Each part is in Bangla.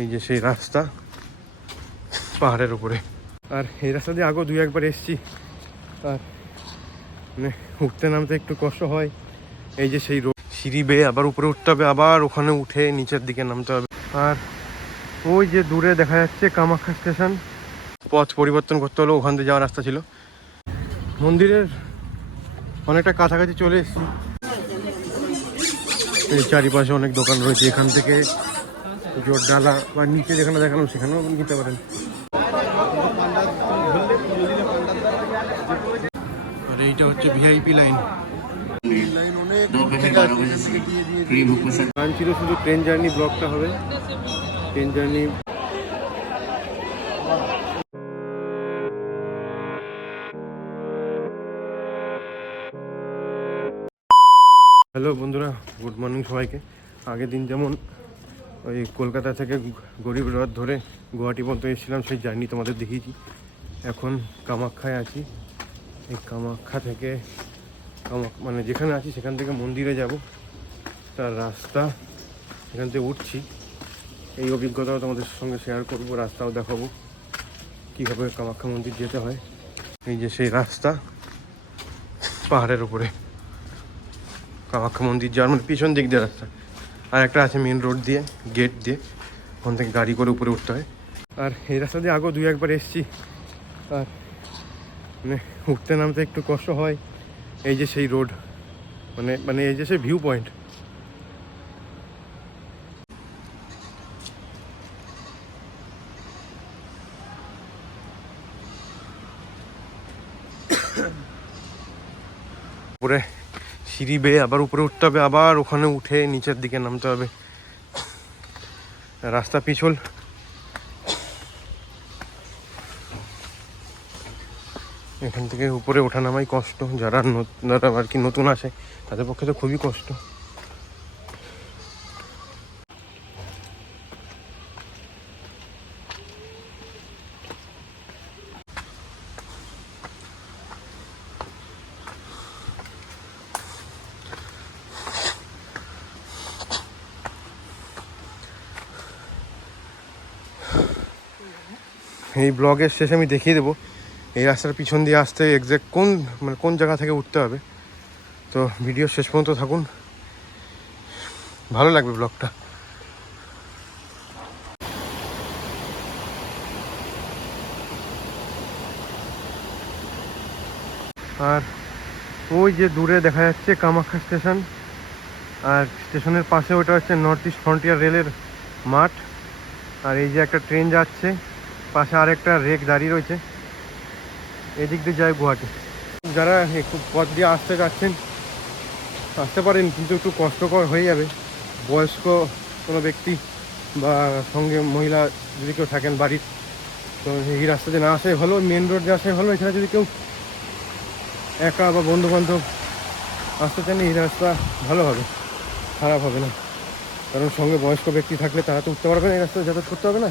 এই যে সেই রাস্তা পাহাড়ের উপরে। আর এই রাস্তা দিয়ে আগেও 2-1 বার এসছি, আর মানে উঠতে নামতে একটু কষ্ট হয়। এই যে সেই রোড, সিঁড়ি বেয়ে আবার উপরে উঠতে হবে, আবার ওখানে উঠে নিচের দিকে নামতে হবে। আর ওই যে দূরে দেখা যাচ্ছে কামাখ্যা স্টেশন। পথ পরিবর্তন করতে হলো, ওখান দিয়ে যাওয়ার রাস্তা ছিল। মন্দিরের অনেকটা কাছাকাছি চলে এসেছি। এই চারিপাশে অনেক দোকান রয়েছে, এখান থেকে জোরডালা বা নিচে যেখানে দেখানো সেখানেও নিতে পারেন। আর এইটা হচ্ছে ভিআইপি লাইন। গান ছিল শুধু ট্রেন জার্নি ব্লগটা হবে, ট্রেন জার্নি। হ্যালো বন্ধুরা, গুড মর্নিং সবাইকে। আগের দিন যেমন ওই কলকাতা থেকে গরিব রথ ধরে গুয়াহাটি পর্যন্ত এসেছিলাম, সেই জার্নি তোমাদের দেখিয়েছি। এখন কামাখ্যায় আছি। এই কামাখ্যা থেকে মানে যেখানে আছি সেখান থেকে মন্দিরে যাব, তার রাস্তা এখান থেকে উঠছি। এই অভিজ্ঞতাও তোমাদের সঙ্গে শেয়ার করব, রাস্তাও দেখাবো কীভাবে কামাখ্যা মন্দির যেতে হয়। এই যে সেই রাস্তা পাহাড়ের উপরে কামাখ্যা মন্দির যাওয়ার, মানে পিছন দিক দিয়ে রাস্তা। আর একটা আছে মেন রোড দিয়ে, গেট দিয়ে, ওখান থেকে গাড়ি করে উপরে উঠতে হয়। আর এই রাস্তা দিয়ে আগেও 2-1 বার এসছি, আর মানে উঠতে নামতে একটু কষ্ট হয়। এই যে সেই রোড, মানে এই যে সেই ভিউ পয়েন্ট। উপরে সিঁড়ি বেয়ে আবার উপরে উঠতে হবে, আবার ওখানে উঠে নিচের দিকে নামতে হবে। রাস্তা পিছল, এখান থেকে উপরে ওঠা নামাই কষ্ট। যারা আর কি নতুন আসে তাদের পক্ষে তো খুবই কষ্ট। এই ব্লগের শেষে আমি দেখিয়ে দেবো এই রাস্তার পিছন দিয়ে আসতে এক্স্যাক্ট কোন জায়গা থেকে উঠতে হবে। তো ভিডিও শেষ পর্যন্ত থাকুন, ভালো লাগবে ব্লগটা। আর ওই যে দূরে দেখা যাচ্ছে কামাখ্যা স্টেশন, আর স্টেশনের পাশে ওটা হচ্ছে নর্থ ইস্ট ফ্রন্টিয়ার রেলের মাঠ। আর এই যে একটা ট্রেন যাচ্ছে, পাশে আরেকটা রেক দাঁড়িয়ে রয়েছে, এদিক দিয়ে যায় গুয়াহাটি। যারা একটু পথ দিয়ে আসতে যাচ্ছেন আসতে পারেন, কিন্তু একটু কষ্টকর হয়ে যাবে। বয়স্ক কোনো ব্যক্তি বা সঙ্গে মহিলা যদি কেউ থাকেন বাড়ির, তো এই রাস্তা দিয়ে না আসাই ভালো, মেন রোড দিয়ে আসাই ভালো। এছাড়া যদি কেউ একা বা বন্ধুবান্ধব আসতে চান, এই রাস্তা ভালো হবে, খারাপ হবে না। কারণ সঙ্গে বয়স্ক ব্যক্তি থাকলে তারা তো উঠতে পারবে না, এই রাস্তায় যাতায়াত করতে হবে না।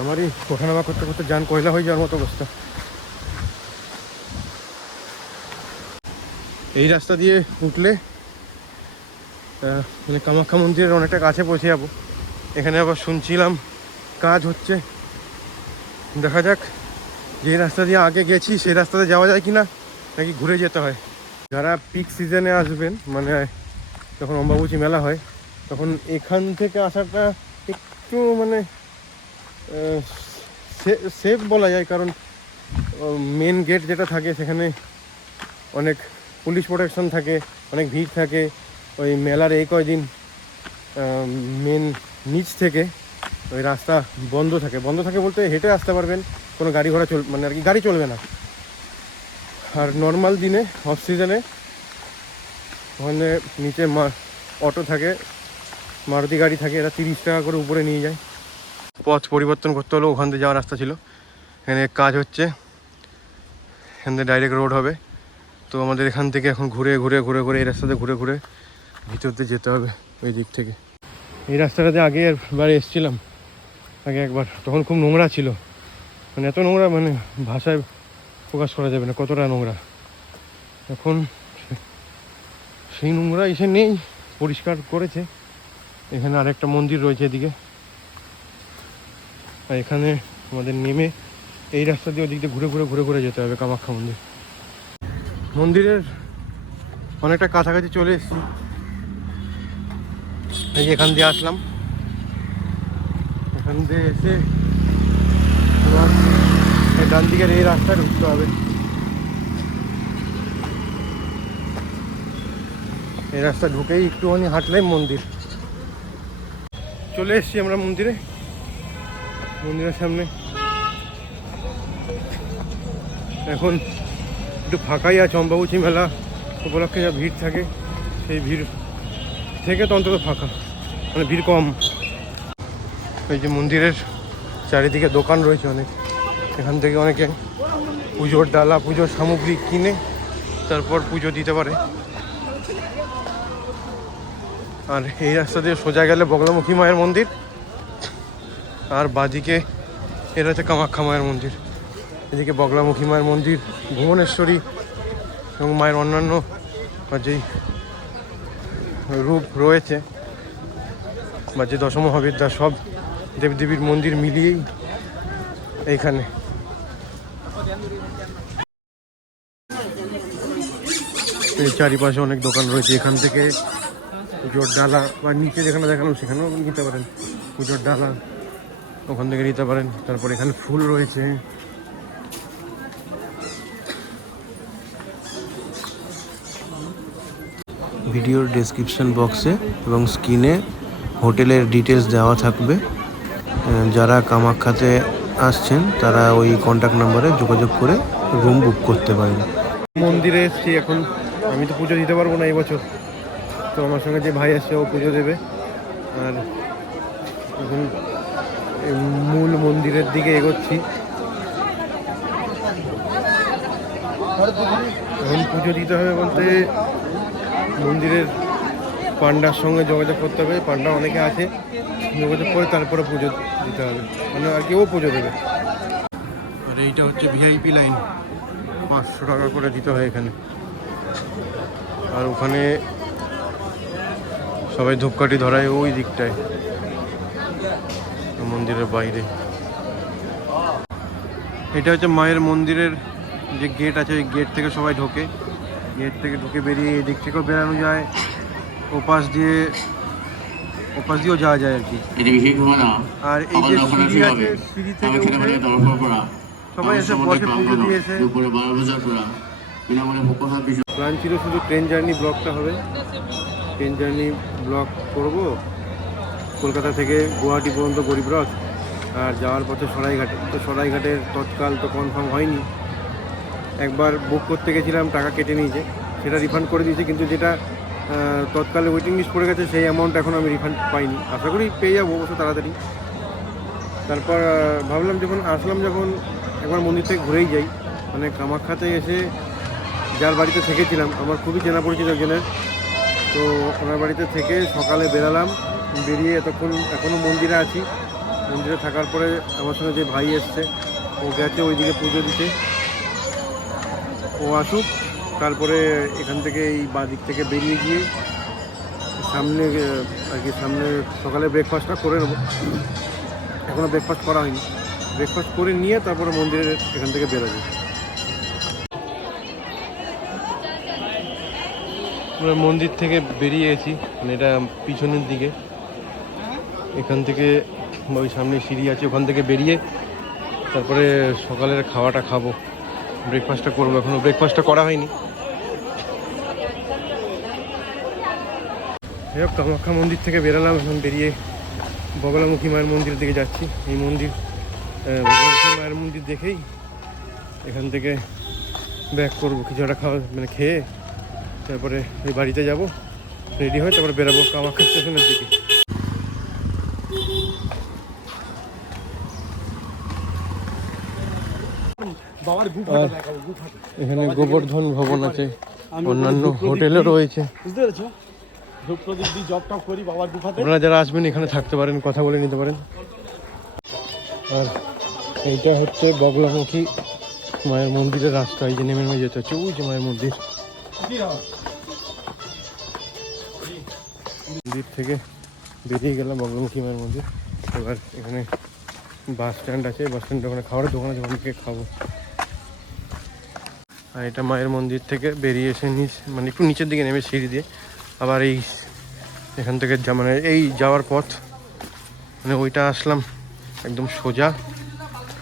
আমারই ওঠানামা করতে করতে যান কয়লা হয়ে যাওয়ার মতো অবস্থা। এই রাস্তা দিয়ে উঠলে মানে কামাখ্যা মন্দিরের অনেকটা কাছে পৌঁছে যাবো। এখানে আবার শুনছিলাম কাজ হচ্ছে, দেখা যাক যে রাস্তা দিয়ে আগে গেছি সেই রাস্তাতে যাওয়া যায় কি না, নাকি ঘুরে যেতে হয়। যারা পিক সিজনে আসবেন, মানে যখন অম্বাবুচি মেলা হয়, তখন এখান থেকে আসাটা একটু মানে সেফ বলা যায়। কারণ মেন গেট যেটা থাকে সেখানে অনেক পুলিশ প্রোটেকশন থাকে, অনেক ভিড় থাকে। ওই মেলার এই কয়দিন মেন নিচ থেকে ওই রাস্তা বন্ধ থাকে বলতে হেঁটে আসতে পারবেন, কোনো গাড়ি ঘোড়া মানে আর কি গাড়ি চলবে না। আর নর্মাল দিনে অফ সিজনে ওখানে নিচে অটো থাকে, মারুতি গাড়ি থাকে, এরা 30 টাকা করে উপরে নিয়ে যায়। পথ পরিবর্তন করতে হলো, ওখান দিয়ে যাওয়ার রাস্তা ছিল, এখানে কাজ হচ্ছে, এখান থেকে ডাইরেক্ট রোড হবে। তো আমাদের এখান থেকে এখন ঘুরে এই রাস্তাতে ঘুরে ভিতর দিয়ে যেতে হবে ওই দিক থেকে। এই রাস্তাটাতে আগে একবার এসেছিলাম, একবার, তখন খুব নোংরা ছিল, মানে এত নোংরা মানে ভাষায় প্রকাশ করা যাবে না কতটা নোংরা। এখন সেই নোংরা এসে নেই, পরিষ্কার করেছে। এখানে আরেকটা মন্দির রয়েছে এদিকে, আর এখানে আমাদের নেমে এই রাস্তা দিয়ে ওদিক দিয়ে ঘুরে ঘুরে ঘুরে ঘুরে যেতে হবে কামাখ্যা মন্দির। মন্দিরের অনেকটা কাছাকাছি চলে এসেছি। এই যে এখান দিয়ে আসলাম, এখান দিয়ে এসে এবার এই ডান দিকের এই রাস্তায় ঢুকতে হবে। এই রাস্তা ঢুকেই একটুখানি হাঁটলেই মন্দির। চলে এসেছি আমরা মন্দিরে, মন্দিরের সামনে। এখন একটু ফাঁকাই আছে, অম্বাবুচি মেলা উপলক্ষে যা ভিড় থাকে সেই ভিড় থেকে তো অন্তত ফাঁকা, মানে ভিড় কম। এই যে মন্দিরের চারিদিকে দোকান রয়েছে অনেক, এখান থেকে অনেকে পুজোর ডালা পুজোর সামগ্রী কিনে তারপর পুজো দিতে পারে। আর এই রাস্তা দিয়ে সোজা গেলে বগলামুখী মায়ের মন্দির, আর বাদিকে এর হচ্ছে কামাখ্যা মায়ের মন্দির। এদিকে বগলামুখী মায়ের মন্দির, ভুবনেশ্বরী এবং মায়ের অন্যান্য যেই রূপ রয়েছে বা যে দশমহাবিদ্যা সব দেবদেবীর মন্দির মিলিয়েই এইখানে। এই চারিপাশে অনেক দোকান রয়েছে, এখান থেকে পুজোর ডালা বা নিচে যেখানে দেখানো সেখানেও নিতে পারেন পুজোর ডালা, ওখান থেকে নিতে পারেন। তারপর এখানে ফুল রয়েছে। ভিডিওর ডেসক্রিপশন বক্সে এবং স্ক্রিনে হোটেলের ডিটেলস দেওয়া থাকবে। যারা কামাখ্যাতে আসছেন তারা ওই কন্ট্যাক্ট নাম্বারে যোগাযোগ করে রুম বুক করতে পারেন। মন্দিরে এসেছি এখন, আমি তো পুজো দিতে পারবো না এই বছর, তো আমার সঙ্গে যে ভাই আসছে ও পুজো দেবে। আর এখন মূল মন্দিরের দিকে এগোচ্ছি। এখন পুজো দিতে হবে বলতে মন্দিরের পান্ডার সঙ্গে যোগাযোগ করতে হবে, পান্ডা অনেকে আছে, যোগাযোগ করে তারপরে পুজো দিতে হবে, মানে আর কি ও পুজো দেবে। আর এইটা হচ্ছে ভিআইপি লাইন, 500 টাকা করে দিতে হয় এখানে। আর ওখানে সবাই ধূপকাঠি ধরায় ওই দিকটায় মন্দিরের বাইরে। এটা হচ্ছে মায়ের মন্দিরের যে গেট আছে, ওই গেট থেকে সবাই ঢোকে, গেট থেকে ঢুকে বেরিয়ে এই দিক থেকেও বেরানো যায়, ওপাশ দিয়েও যাওয়া যায় আর কি। আর এই যে সিঁড়ি আছে, সিঁড়ি থেকে উঠে সবাই এসে বসে পুজো দিয়েছে। প্ল্যান ছিল শুধু ট্রেন জার্নি ব্লগটা হবে, ট্রেন জার্নি ব্লগ করব কলকাতা থেকে গুয়াহাটি পর্যন্ত গরিবরথ, আর যাওয়ার পথে সরাইঘাটে। তো সরাইঘাটের তৎকাল তো কনফার্ম হয়নি, একবার বুক করতে গেছিলাম, টাকা কেটে নিয়েছে, সেটা রিফান্ড করে দিয়েছে, কিন্তু যেটা তৎকালে ওয়েটিং লিস্ট পড়ে গেছে সেই অ্যামাউন্ট এখন আমি রিফান্ড পাইনি, আশা করি পেয়ে যাবো অবশ্য তাড়াতাড়ি। তারপর ভাবলাম যখন আসলাম, যখন একবার মন্দির থেকে ঘুরেই যাই, মানে কামাখ্যাতে এসে যার বাড়িতে থেকেছিলাম আমার খুবই চেনা পরিচিত একজনের, তো ওনার বাড়িতে থেকে সকালে বেরালাম, বেরিয়ে এখনও মন্দিরে আছি। মন্দিরে থাকার পরে আমার সঙ্গে যে ভাই এসছে ও গেছে ওইদিকে পুজো দিতে, ও আসুক, তারপরে এখান থেকে এই বাদিক থেকে বেরিয়ে গিয়ে সামনে আর কি সামনে সকালে ব্রেকফাস্টটা করে নেবো। এখনও ব্রেকফাস্ট করা হয়নি, ব্রেকফাস্ট করে নিয়ে তারপরে মন্দিরের এখান থেকে বেরোবো। আমরা মন্দির থেকে বেরিয়ে গেছি, মানে এটা পিছনের দিকে, এখান থেকে ওই সামনে সিঁড়ি আছে, ওখান থেকে বেরিয়ে তারপরে সকালের খাওয়াটা খাবো, ব্রেকফাস্টটা করবো। এখনও ব্রেকফাস্টটা করা হয়নি। কামাখ্যা মন্দির থেকে বেরোলাম, এখন বেরিয়ে বগলামুখী মায়ের মন্দিরের দিকে যাচ্ছি। এই মন্দির বগলামুখী মায়ের মন্দির দেখেই এখান থেকে ব্যাক করবো, কিছু একটা মানে খেয়ে তারপরে এই বাড়িতে যাব, রেডি হয়ে তারপরে বেরোবো কামাখ্যা স্টেশনের দিকে। এখানে গোবর্ধন ভবন আছে, অন্যান্য হোটেলও রয়েছে। আপনারা যারা আসবেন এখানে থাকতে পারেন, কথা বলে নিতে পারেন। আর এইটা হচ্ছে বগলামুখী মায়ের মন্দিরের রাস্তা, এই যে নেমে যেতে হচ্ছে, ওই যে মায়ের মন্দির। মন্দির থেকে বেরিয়ে গেলাম বগলামুখী মায়ের মন্দির। এবার এখানে বাস স্ট্যান্ড আছে, বাস স্ট্যান্ডের ওখানে খাবারের দোকান আছে, ওখান থেকে খাবো। আর এটা মায়ের মন্দির থেকে বেরিয়ে এসে মানে একটু নিচের দিকে নেমে সিঁড়ি দিয়ে আবার এই এখান থেকে মানে এই যাওয়ার পথ, মানে ওইটা আসলাম একদম সোজা,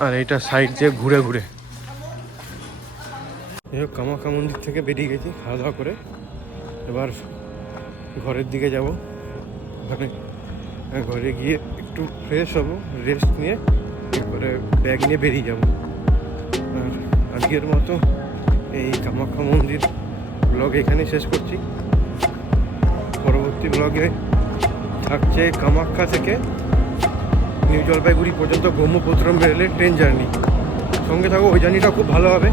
আর এইটা সাইড দিয়ে ঘুরে ঘুরে। এই কামাখ্যা মন্দির থেকে বেরিয়ে গেছি খাওয়া দাওয়া করে, এবার ঘরের দিকে যাব। ওখানে ঘরে গিয়ে একটু ফ্রেশ হব, রেস্ট নিয়ে এরপরে ব্যাগ নিয়ে বেরিয়ে যাব। আর আজকের মতো এই কামাখ্যা মন্দির ব্লগ এখানে শেষ করছি। পরবর্তী ব্লগে থাকছে কামাখ্যা থেকে নিউ জলপাইগুড়ি পর্যন্ত ব্রহ্মপুত্রম রেলের ট্রেন জার্নি। সঙ্গে থাকো, ওই জার্নিটা খুব ভালো হবে।